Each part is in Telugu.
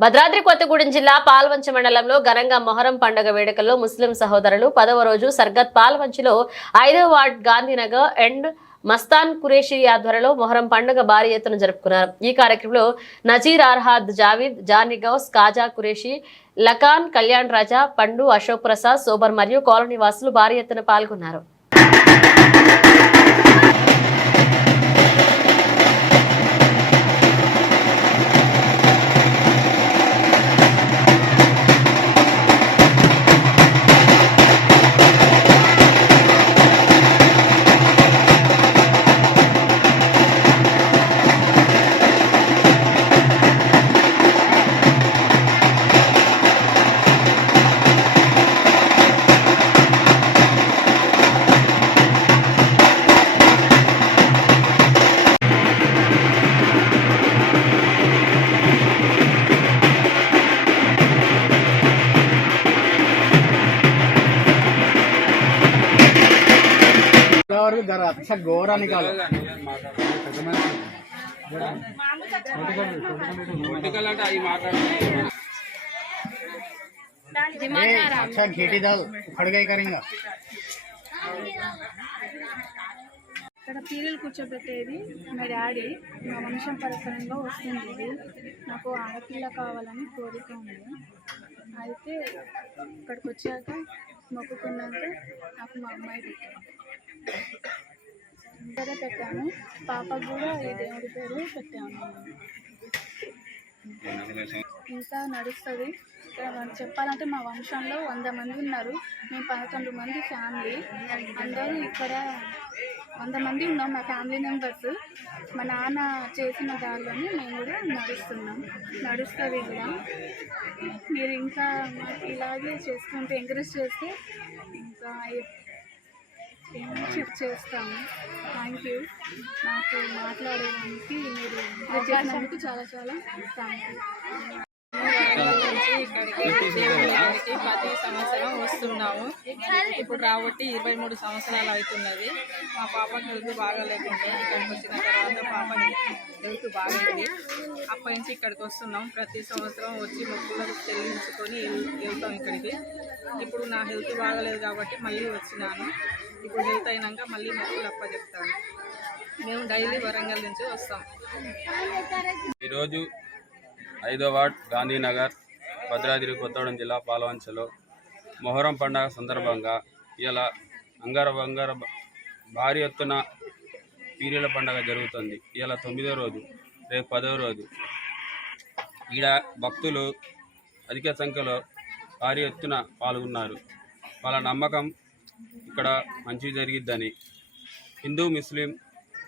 భద్రాద్రి కొత్తగూడెం జిల్లా పాల్వంచ మండలంలో ఘనంగా మొహరం పండుగ వేడుకల్లో ముస్లిం సహోదరులు పదవ రోజు సర్గత్ పాల్వంచిలో ఐదవ వార్డ్ గాంధీనగర్ అండ్ మస్తాన్ కురేషి ఆధ్వర్యంలో మొహరం పండుగ భారీ ఎత్తున జరుపుకున్నారు. ఈ కార్యక్రమంలో నజీర్ అర్హాద్ జావీద్ జానీ గౌస్ కాజా కురేషి లఖాన్ కళ్యాణ్ రాజా పండు అశోక్ ప్రసాద్ సోబర్ మరియు కాలనీ వాసులు భారీ ఎత్తున పాల్గొన్నారు. వరకు జర అక్ష ఘోరానికి కాదు. ఇక్కడ పీరియలు కూర్చోబెట్టేది మా డాడీ. మా వంశం పరిసరంలో వస్తుంది ఇది. నాకు ఆడపిల్ల కావాలని కోరిక ఉంది. అయితే ఇక్కడికి వచ్చాక మొక్కుకున్నాక నాకు మా అమ్మాయి సరే పెట్టాను. పాపకు కూడా ఈ దేవుడి పేరు పెట్టాను. ఇంకా నడుస్తుంది. చెప్పాలంటే మా వంశంలో వంద మంది ఉన్నారు. మేము పదకొండు మంది ఫ్యామిలీ. అందరూ ఇక్కడ వంద మంది ఉన్నాం మా ఫ్యామిలీ మెంబర్స్. మా నాన్న చేసిన దారిలోనే మేము కూడా నడుస్తున్నాం. నడుస్తుంది కూడా. మీరు ఇంకా ఇలాగే చేసుకుంటే ఎంకరేజ్ చేస్తే ఇంకా షిఫ్ట్ చేస్తాము. థ్యాంక్ యూ నాకు మాట్లాడడానికి మీరు చేసినందుకు చాలా చాలా థ్యాంక్ యూ ఇక్కడికి ప్రతి సంవత్సరం వస్తున్నాము ఇప్పుడు రాబట్టి ఇరవై మూడు సంవత్సరాలు అవుతున్నది. మా పాపకి హెల్త్ బాగాలేకుండా ఇక్కడికి వచ్చిన తర్వాత పాప హెల్త్ బాగుంది అప్పటి నుంచి ఇక్కడికి వస్తున్నాం. ప్రతి సంవత్సరం వచ్చి మొక్కులకు చెల్లించుకొని వెళ్తాం ఇక్కడికి. ఇప్పుడు నా హెల్త్ బాగలేదు కాబట్టి మళ్ళీ వచ్చినాను. ఇప్పుడు హెల్త్ అయినాక మళ్ళీ మొక్కులు అప్పచెప్తాను మేము డైలీ వరంగల్ నుంచి వస్తాం. ఈరోజు ఐదో వార్డ్ గాంధీనగర్ భద్రాద్రి కొత్తగూడెం జిల్లా పాలవంచలో మొహరం పండగ సందర్భంగా ఇలా అంగర బంగార భారీ ఎత్తున పీరియల పండగ జరుగుతుంది. ఇలా తొమ్మిదో రోజు రేపు పదో రోజు. ఈడ భక్తులు అధిక సంఖ్యలో భారీ ఎత్తున పాల్గొన్నారు. వాళ్ళ నమ్మకం ఇక్కడ మంచి జరిగిద్దని. హిందూ ముస్లిం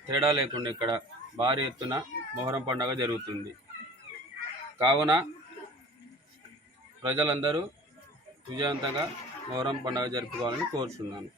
తేడా లేకుండా ఇక్కడ భారీ ఎత్తున మొహరం పండుగ జరుగుతుంది. కావున ప్రజలందరూ విజయవంతంగా మొహరం పండుగ జరుపుకోవాలని కోరుచున్నాను.